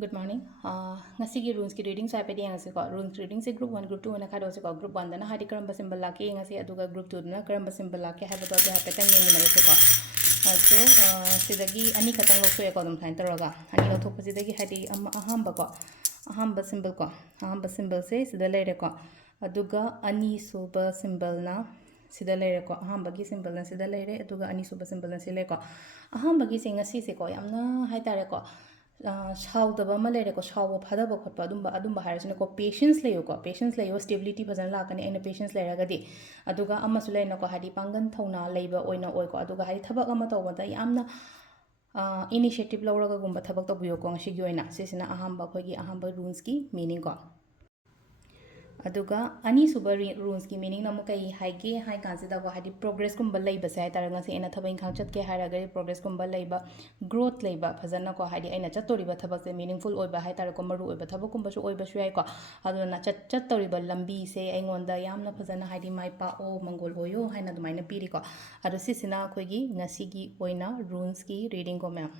Good morning. Ngasigi runes ki reading sa pwede yang ko. Runes reading se group 1 group 2 na khado se ko. Group 1 na hadi karamba symbol laki yang se aduga group 2 na karamba symbol laki ha bado ha petan yang na se ko. So sidagi ani khatang lo so ko dum thain taraga. Ani lo thok sidagi hadi ahamba ko. Ahamba symbol ko. Ahamba symbol se sida leire ko. Aduga ani suba symbol na sida leire ko. Ahamba gi symbol na sida leire aduga ani suba symbol na sile ko. Ahamba gi se ngasi se ko yamna hai tare ko. ꯁꯥꯎꯗꯕ ꯑꯃ ꯂꯩꯔꯦꯀꯣ ꯁꯥꯎꯕ ꯐꯥꯗꯕ ꯈꯣꯠꯄ ꯑꯗꯨꯝꯕ ꯍꯥꯏꯔꯁꯤꯅꯀꯣ patience ꯂꯩꯌꯨꯀꯣ patience ꯂꯩꯌꯨ stability ꯐꯖꯅ ꯂꯥꯛꯀꯅꯤ ꯑꯩꯅ patience ꯂꯩꯔꯒꯗꯤ ꯑꯗꯨꯒ ꯑꯃꯁꯨ ꯂꯩꯅꯀꯣ ꯍꯥꯏꯗꯤ ꯄꯥꯡꯒꯜ ꯊꯧꯅꯥ ꯂꯩꯕ ꯑꯣꯏꯅ ꯑꯣꯏꯀꯣ ꯑꯗꯨꯒ ꯍꯥꯏꯗꯤ ꯊꯕꯛ ꯑꯃ ꯇꯧꯕꯗ ꯌꯥꯝꯅ ꯏꯅꯤꯁꯤꯌꯦꯇꯤꯞ ꯂꯧꯔꯒꯒꯨꯝꯕ ꯊꯕꯛ ꯇꯧꯕꯤꯌꯨꯀꯣ ꯉꯁꯤꯒꯤ ꯑꯣꯏꯅ ꯁꯤꯁꯤꯅ ꯑꯩꯈꯣꯏꯒꯤ ꯑꯍꯥꯟꯕ ꯔꯨꯟꯁꯀꯤ ꯃꯤꯅꯤꯡ ꯀꯣ ꯑꯗꯨꯒ ꯑꯅꯤꯁꯨꯕ ꯔꯨꯟꯁꯀꯤ ꯃꯤꯅꯤꯡꯅ ꯑꯃꯨꯛ ꯀꯩ ꯍꯥꯏꯒꯦ ꯍꯥꯏ ꯀꯥꯟꯁꯤꯗꯀꯣ ꯍꯥꯏꯗꯤ ꯄ꯭ꯔꯣꯒ꯭ꯔꯦꯁꯀꯨꯝꯕ ꯂꯩꯕꯁꯦ ꯍꯥꯏꯇꯥꯔꯦ ꯉꯁꯤ ꯑꯩꯅ ꯊꯕꯛ ꯏꯪꯈꯥꯡ ꯆꯠꯀꯦ ꯍꯥꯏꯔꯒꯗꯤ ꯄ꯭ꯔꯣꯒ꯭ꯔꯦꯁꯀꯨꯝꯕ ꯂꯩꯕ ꯒ꯭ꯔꯣꯊ ꯂꯩꯕ ꯐꯖꯅꯀꯣ ꯍꯥꯏꯗꯤ ꯑꯩꯅ ꯆꯠꯇꯣꯔꯤꯕ ꯊꯕꯛꯁꯦ ꯃꯤꯅꯤꯡꯐꯨꯜ ꯑꯣꯏꯕ ꯍꯥꯏꯇꯥꯔꯦꯀꯣ ꯃꯔꯨ ꯑꯣꯏꯕ ꯊꯕꯛꯀꯨꯝꯕꯁꯨ ꯑꯣꯏꯕꯁꯨ ꯌꯥꯏꯀꯣ ꯑꯗꯨꯅ ꯆꯠꯇꯧꯔꯤꯕ ꯂꯝꯕꯤꯁꯦ ꯑꯩꯉꯣꯟꯗ ꯌꯥꯝꯅ ꯐꯖꯅ ꯍꯥꯏꯗꯤ ꯃꯥꯏ ꯄꯥꯛꯑꯣ ꯃꯪꯒꯣꯜ ꯑꯣꯏꯌꯣ ꯍꯥꯏꯅ ꯑꯗꯨꯃꯥꯏꯅ ꯄꯤꯔꯤꯀꯣ ꯑꯗꯣ ꯁꯤꯁꯤꯅ ꯑꯩꯈꯣꯏꯒꯤ ꯉꯁꯤꯒꯤ ꯑꯣꯏꯅ ꯔꯨꯟꯁꯀꯤ ꯔꯤꯗꯤꯡꯀꯣ ꯃꯌꯥꯝ